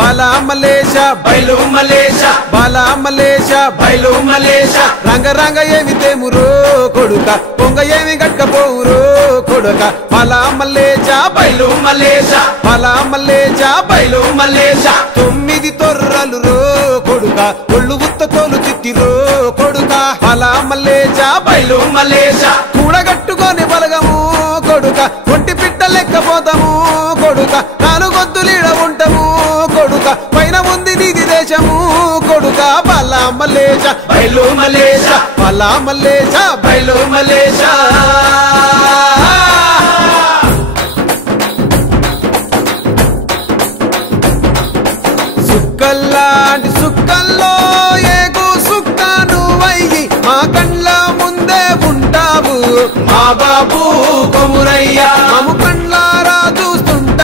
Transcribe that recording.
బాలా మలేష బయలు మలేష బాలా మలేష బయలు మలేష రంగ రంగ ఏమి తేమురో కొడుక పొంగ ఏమి గట్టకపోవురో కొడుక బాలా మలేష బయలు మలేష బాలా మలేష బయలు మలేష 9 తొర్రలు రో కొడుక ఒళ్ళు ఉత్త తోలు చిట్టిరో కొడుక బాలా మలేష బయలు మలేష కూడగట్టుకొని బలగము కొడుక ఒంటి పిట్ట లెక్కపోతాము కొడుక 4 గొద్దులీడ ఉంటాము కొడుక పైన ఉంది నీది దేశము కొడుక బాలా మలేష బయలు మలేష బాలా మలేష బయలు మలేష సుక్కల్లాంటి సుక్కల్లో ఏగు సుక్క నువ్వయ్యి మా కండ్ల ముందే ఉంటావు మా బాబు కొమురయ్య మము కండ్ల